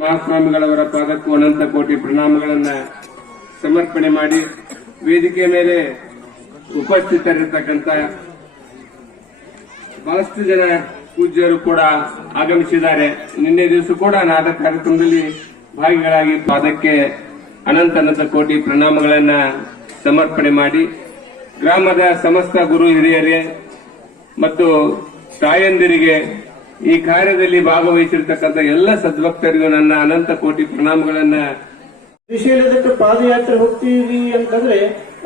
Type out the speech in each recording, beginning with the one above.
ಮಹಾಸ್ವಾಮಿಗಳವರ ಪಾದಕ್ಕೂ ಅನಂತ ಕೋಟಿ ಪ್ರಣಾಮಗಳನ್ನ ಸಮರ್ಪಣೆ ಮಾಡಿ ವೇದಿಕೆ ಮೇಲೆ ಉಪಸ್ಥಿತರಿರತಕ್ಕಂತ ಬಹಳಷ್ಟು ಜನ ಪೂಜ್ಯರು ಕೂಡ ಆಗಮಿಸಿದ್ದಾರೆ. ನಿನ್ನೆ ದಿವಸ ಕೂಡ ನಾದ ಕಾರ್ಯಕ್ರಮದಲ್ಲಿ ಭಾಗಿಗಳಾಗಿ ಪಾದಕ್ಕೆ ಅನಂತ ಕೋಟಿ ಪ್ರಣಾಮಗಳನ್ನ ಸಮರ್ಪಣೆ ಮಾಡಿ ಗ್ರಾಮದ ಸಮಸ್ತ ಗುರು ಹಿರಿಯರೇ ಮತ್ತು ತಾಯಂದಿರಿಗೆ ಈ ಕಾರ್ಯದಲ್ಲಿ ಭಾಗವಹಿಸಿರ್ತಕ್ಕಂಥ ಎಲ್ಲ ಸದ್ಭಕ್ತರಿಗೂ ನನ್ನ ಅನಂತ ಕೋಟಿ ಪ್ರಣಾಮಗಳನ್ನ. ಶ್ರೀಶೈಲದಕ್ಕೆ ಪಾದಯಾತ್ರೆ ಹೋಗ್ತೀವಿ ಅಂತಂದ್ರೆ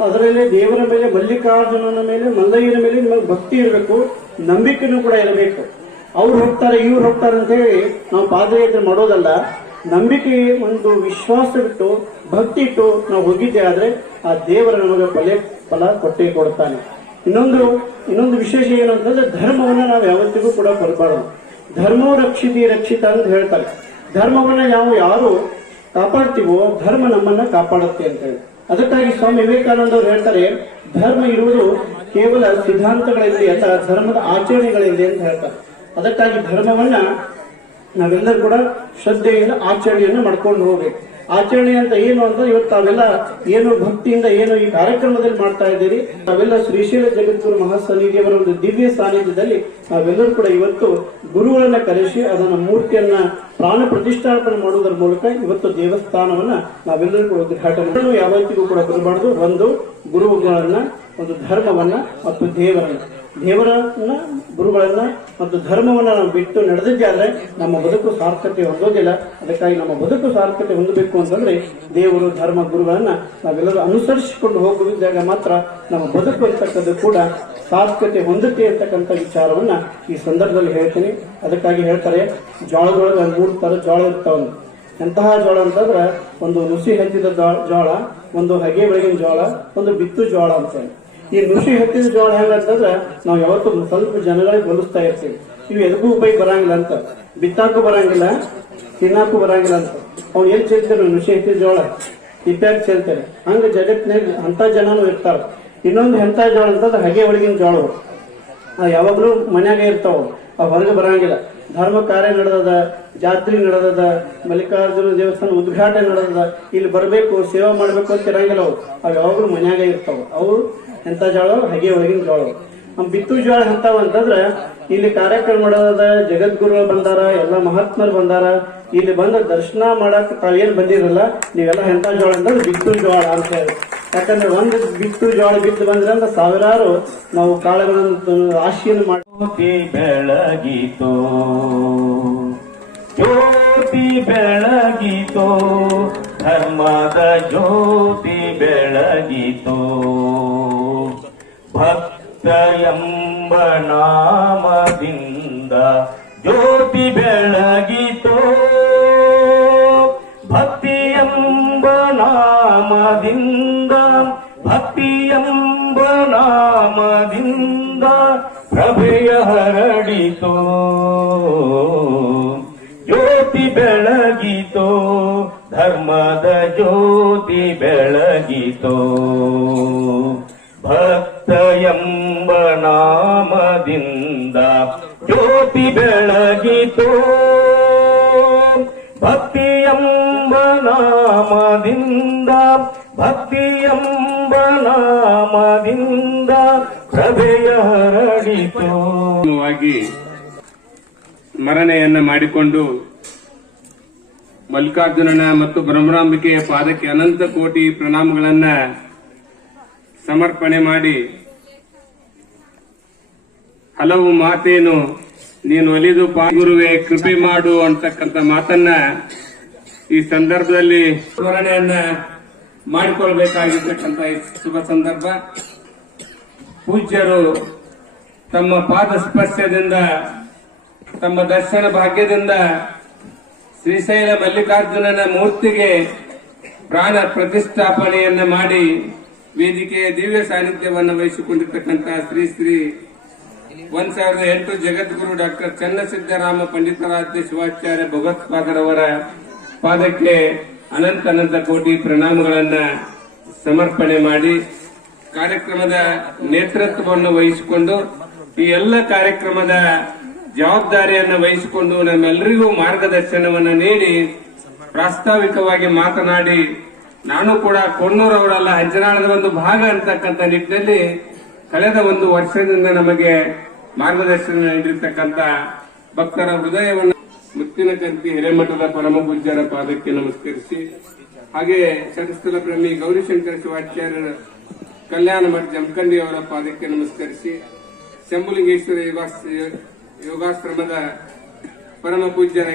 ಅದರಲ್ಲಿ ದೇವರ ಮೇಲೆ, ಮಲ್ಲಿಕಾರ್ಜುನನ ಮೇಲೆ, ಮಲ್ಲಯ್ಯನ ಮೇಲೆ ನಿಮಗೆ ಭಕ್ತಿ ಇರಬೇಕು, ನಂಬಿಕೆನೂ ಕೂಡ ಇರಬೇಕು. ಅವ್ರು ಹೋಗ್ತಾರೆ ಇವ್ರು ಹೋಗ್ತಾರೆ ಅಂತ ಹೇಳಿ ನಾವು ಪಾದಯಾತ್ರೆ ಮಾಡೋದಲ್ಲ. ನಂಬಿಕೆ, ಒಂದು ವಿಶ್ವಾಸ ಬಿಟ್ಟು ಭಕ್ತಿ ಇಟ್ಟು ನಾವು ಹೋಗಿದ್ದೆ ಆದ್ರೆ ಆ ದೇವರ ನಮಗೆ ಫಲ ಕೊಟ್ಟೇ ಕೊಡ್ತಾನೆ. ಇನ್ನೊಂದು ವಿಶೇಷ ಏನು ಅಂತಂದ್ರೆ ಧರ್ಮವನ್ನ ನಾವು ಯಾವತ್ತಿಗೂ ಕೂಡ ಬರಬಾರದು. ಧರ್ಮೋ ರಕ್ಷಿತ ಅಂತ ಹೇಳ್ತಾರೆ. ಧರ್ಮವನ್ನ ನಾವು ಯಾರು ಕಾಪಾಡ್ತೀವೋ ಧರ್ಮ ನಮ್ಮನ್ನ ಕಾಪಾಡುತ್ತೆ ಅಂತ ಹೇಳಿ. ಅದಕ್ಕಾಗಿ ಸ್ವಾಮಿ ವಿವೇಕಾನಂದ ಅವರು ಹೇಳ್ತಾರೆ, ಧರ್ಮ ಇರುವುದು ಕೇವಲ ಸಿದ್ಧಾಂತಗಳಲ್ಲಿ ಅಲ್ಲ, ಧರ್ಮದ ಆಚರಣೆಗಳಿದೆ ಅಂತ ಹೇಳ್ತಾರೆ. ಅದಕ್ಕಾಗಿ ಧರ್ಮವನ್ನ ನಾವೆಲ್ಲರೂ ಕೂಡ ಶ್ರದ್ಧೆಯಿಂದ ಆಚರಣೆಯನ್ನು ಮಾಡ್ಕೊಂಡು ಹೋಗ್ಬೇಕು. ಆಚರಣೆ ಅಂತ ಏನು ಅಂತ ಇವತ್ತು ತಾವೆಲ್ಲ ಏನು ಭಕ್ತಿಯಿಂದ ಏನು ಈ ಕಾರ್ಯಕ್ರಮದಲ್ಲಿ ಮಾಡ್ತಾ ಇದ್ದೀರಿ, ತಾವೆಲ್ಲ ಶ್ರೀಶೈಲ ಜಗದ್ಗುರು ಮಹಾಸನ್ನಿಧಿಯವರ ಒಂದು ದಿವ್ಯ ಸಾನ್ನಿಧ್ಯದಲ್ಲಿ ನಾವೆಲ್ಲರೂ ಕೂಡ ಇವತ್ತು ಗುರುಗಳನ್ನ ಕರೆಸಿ ಅದನ್ನ ಮೂರ್ತಿಯನ್ನ ಪ್ರಾಣ ಪ್ರತಿಷ್ಠಾಪನೆ ಮಾಡುವುದರ ಮೂಲಕ ಇವತ್ತು ದೇವಸ್ಥಾನವನ್ನ ನಾವೆಲ್ಲರೂ ಕೂಡ ಉದ್ಘಾಟನೆ ಯಾವತ್ತಿಗೂ ಕೂಡ ಬರಬಾರದು. ಒಂದು ಗುರುಗಳನ್ನ, ಒಂದು ಧರ್ಮವನ್ನ ಮತ್ತು ದೇವರನ್ನ ಗುರುಗಳನ್ನ ಮತ್ತು ಧರ್ಮವನ್ನ ನಾವು ಬಿಟ್ಟು ನಡೆದಿದ್ದಾದ್ರೆ ನಮ್ಮ ಬದುಕು ಸಾರ್ಥಕತೆ ಹೊಂದೋದಿಲ್ಲ. ಅದಕ್ಕಾಗಿ ನಮ್ಮ ಬದುಕು ಸಾರ್ಥಕತೆ ಹೊಂದಬೇಕು ಅಂತಂದ್ರೆ ದೇವರು, ಧರ್ಮ, ಗುರುಗಳನ್ನ ನಾವೆಲ್ಲರೂ ಅನುಸರಿಸಿಕೊಂಡು ಹೋಗುವುದಾಗ ಮಾತ್ರ ನಮ್ಮ ಬದುಕು ಅಂತಕ್ಕದ್ದು ಕೂಡ ಸಾರ್ಥಕತೆ ಹೊಂದುತ್ತೆ ಅಂತಕ್ಕಂಥ ವಿಚಾರವನ್ನ ಈ ಸಂದರ್ಭದಲ್ಲಿ ಹೇಳ್ತೀನಿ. ಅದಕ್ಕಾಗಿ ಹೇಳ್ತಾರೆ, ಜೋಳದೊಳಗೆ 3 ತರ ಜೋಳ ಇರ್ತಾವ. ಎಂತಹ ಜೋಳ ಅಂತಂದ್ರೆ ಒಂದು ನುಸಿ ಹಚ್ಚಿದ ಜೋಳ, ಒಂದು ಹಗೆ ಬೆಳಗಿನ ಜೋಳ, ಒಂದು ಬಿತ್ತು ಜೋಳ ಅಂತ ಹೇಳಿ. ಈ ನುಸಿ ಹತ್ತಿದ ಜೋಳ ಹೆಂಗಂತಂದ್ರೆ ನಾವು ಯಾವತ್ತೂ ಸ್ವಲ್ಪ ಜನಗಳಿಗೆ ಹೋಲಿಸ್ತಾ ಇರ್ತೀವಿ. ಇವು ಎದಕ್ಕೂ ಉಪಯೋಗ ಬರಂಗಿಲ್ಲ ಅಂತ, ಬಿತ್ತಾಕು ಬರಂಗಿಲ್ಲ, ತಿನ್ನಾಕು ಬರಂಗಿಲ್ಲ ಅಂತ. ಅವ್ನು ಎಲ್ಲಿ ಚೆಲ್ತಾರೆ ನುಸಿ ಹತ್ತಿದ ಜೋಳ, ತಿಪ್ಪ್ಯಾಗ ಚೆಲ್ತಾರೆ. ಹಂಗ ಜಗತ್ತಿನಾಗ ಅಂತ ಜನನು ಇರ್ತಾರ. ಇನ್ನೊಂದು ಎಂತ ಜೋಳ ಅಂತಂದ್ರೆ ಹಗೆ ಒಳಗಿನ ಜೋಳ, ಯಾವಾಗ್ಲೂ ಮನ್ಯಾಗ ಇರ್ತಾವ, ಅವ್ ಹೊರಗೆ ಬರಂಗಿಲ್ಲ. ಧರ್ಮ ಕಾರ್ಯ ನಡೆದದ, ಜಾತ್ರೆ ನಡೆದದ, ಮಲ್ಲಿಕಾರ್ಜುನ ದೇವಸ್ಥಾನ ಉದ್ಘಾಟನೆ ನಡೆದದ, ಇಲ್ಲಿ ಬರಬೇಕು, ಸೇವಾ ಮಾಡ್ಬೇಕು ಅಂತ ಇರಂಗಿಲ್ಲ. ಅವ್ ಯಾವಾಗ್ಲೂ ಮನ್ಯಾಗ ಇರ್ತಾವ. ಅವು ಎಂತ ಜೋಳ, ಹಗೆ ಒಳಗಿನ ಜೋಳ. ಬಿತ್ತು ಜೋಳ ಎಂತಾವ ಅಂತಂದ್ರ ಇಲ್ಲಿ ಕಾರ್ಯಕ್ರಮ ಮಾಡೋದ, ಜಗದ್ಗುರುಗಳು ಬಂದಾರ, ಎಲ್ಲ ಮಹಾತ್ಮರು ಬಂದಾರ. ಇಲ್ಲಿ ಬಂದ ದರ್ಶನ ಮಾಡಕ್ ತಾವೇನ್ ಬಂದಿರಲ್ಲ, ನೀವೆಲ್ಲ ಎಂತ ಜೋಳ ಅಂತಂದ್ರೆ ಬಿತ್ತು ಜೋಳ ಅಂತ ಹೇಳಿ. ಯಾಕಂದ್ರೆ ಒಂದು ಬಿತ್ತು ಜೋಳ ಬಿತ್ತು ಬಂದ್ರೆ ಅಂತ ಸಾವಿರಾರು ನಾವು ಕಾಳುಗಳನ್ನು ರಾಶಿಯನ್ನು ಮಾಡಿ ಬೆಳಗಿತೋ, ಜ್ಯೋತಿ ಬೆಳಗಿತೋ, ಧರ್ಮದ ಜ್ಯೋತಿ ಬೆಳಗಿತೋ, ಭಕ್ತ ಎಂಬ ನಾಮದಿಂದ ಜ್ಯೋತಿ ಬೆಳಗಿತೋ, ಭಕ್ತಿ ಎಂಬ ನಾಮದಿಂದ, ಭಕ್ತಿ ಎಂಬ ನಾಮದಿಂದ ಪ್ರಭೆಯ ಹರಡಿತೋ, ಜ್ಯೋತಿ ಬೆಳಗಿತೋ, ಧರ್ಮದ ಜ್ಯೋತಿ ಬೆಳಗಿತೋ, ಭಕ್ತ ಎಂಬ ನಾಮದಿಂದ ಜ್ಯೋತಿ ಬೆಳಗಿತೋ, ಭಕ್ತಿ ಎಂಬ ನಾಮದಿಂದ, ಭಕ್ತಿ ಎಂಬ ನಾಮದಿಂದ ಪ್ರಭೆಯ ಹರಡಿತೋ. ಸ್ಮರಣೆಯನ್ನ ಮಾಡಿಕೊಂಡು ಮಲ್ಲಿಕಾರ್ಜುನನ ಮತ್ತು ಬ್ರಹ್ಮರಾಂಬಿಕೆಯ ಪಾದಕ್ಕೆ ಅನಂತ ಕೋಟಿ ಪ್ರಣಾಮಗಳನ್ನ ಸಮರ್ಪಣೆ ಮಾಡಿ, ಹಲವು ಮಾತೇನು ನೀನು ಒಲಿದು ಗುರುವೆ ಕೃಪೆ ಮಾಡು ಅಂತಕ್ಕಂಥ ಮಾತನ್ನ ಈ ಸಂದರ್ಭದಲ್ಲಿ ಸ್ಮರಣೆಯನ್ನ ಮಾಡಿಕೊಳ್ಬೇಕಾಗಿರ್ತಕ್ಕಂಥ ಶುಭ ಸಂದರ್ಭ. ಪೂಜ್ಯರು ತಮ್ಮ ಪಾದ ಸ್ಪರ್ಶದಿಂದ, ತಮ್ಮ ದರ್ಶನ ಭಾಗ್ಯದಿಂದ ಶ್ರೀಶೈಲ ಮಲ್ಲಿಕಾರ್ಜುನನ ಮೂರ್ತಿಗೆ ಪ್ರಾಣ ಪ್ರತಿಷ್ಠಾಪನೆಯನ್ನ ಮಾಡಿ ವೇದಿಕೆಯ ದಿವ್ಯ ಸಾನ್ನಿಧ್ಯವನ್ನು ವಹಿಸಿಕೊಂಡಿರ್ತಕ್ಕಂಥ ಶ್ರೀ 1008 ಜಗದ್ಗುರು ಡಾಕ್ಟರ್ ಚನ್ನಸಿದ್ದರಾಮ ಪಂಡಿತಾರಾಧ್ಯ ಶಿವಾಚಾರ್ಯ ಭಗವತ್ಪಾದರವರ ಪಾದಕ್ಕೆ ಅನಂತ ಕೋಟಿ ಪ್ರಣಾಮಗಳನ್ನ ಸಮರ್ಪಣೆ ಮಾಡಿ ಕಾರ್ಯಕ್ರಮದ ನೇತೃತ್ವವನ್ನು ವಹಿಸಿಕೊಂಡು ಈ ಎಲ್ಲ ಕಾರ್ಯಕ್ರಮದ ಜವಾಬ್ದಾರಿಯನ್ನು ವಹಿಸಿಕೊಂಡು ನಮ್ಮೆಲ್ಲರಿಗೂ ಮಾರ್ಗದರ್ಶನವನ್ನು ನೀಡಿ ಪ್ರಾಸ್ತಾವಿಕವಾಗಿ ಮಾತನಾಡಿ ನಾನು ಕೂಡ ಕೊಣ್ಣೂರವರಲ್ಲ ಅಂಜನಾಳದ ಒಂದು ಭಾಗ ಅಂತಕ್ಕಂಥ ನಿಟ್ಟಿನಲ್ಲಿ ಕಳೆದ ಒಂದು ವರ್ಷದಿಂದ ನಮಗೆ ಮಾರ್ಗದರ್ಶನ ನೀಡಿರ್ತಕ್ಕಂಥ ಭಕ್ತರ ಹೃದಯವನ್ನು ಮುತ್ತಿನಕಂತಿ ಹಿರೇಮಠದ ಪರಮ ಪೂಜ್ಯರ ಪಾದಕ್ಕೆ ನಮಸ್ಕರಿಸಿ, ಹಾಗೆ ಷಟ್ಸ್ಥಲ ಪ್ರೇಮಿ ಗೌರಿಶಂಕರ ಶಿವಾಚಾರ್ಯರ ಕಲ್ಯಾಣ ಮಠ ಜಮಖಂಡಿ ಅವರ ಪಾದಕ್ಕೆ ನಮಸ್ಕರಿಸಿ, ಶಂಭುಲಿಂಗೇಶ್ವರ ಯೋಗಾಶ್ರಮದ ಪರಮ ಪೂಜ್ಯರ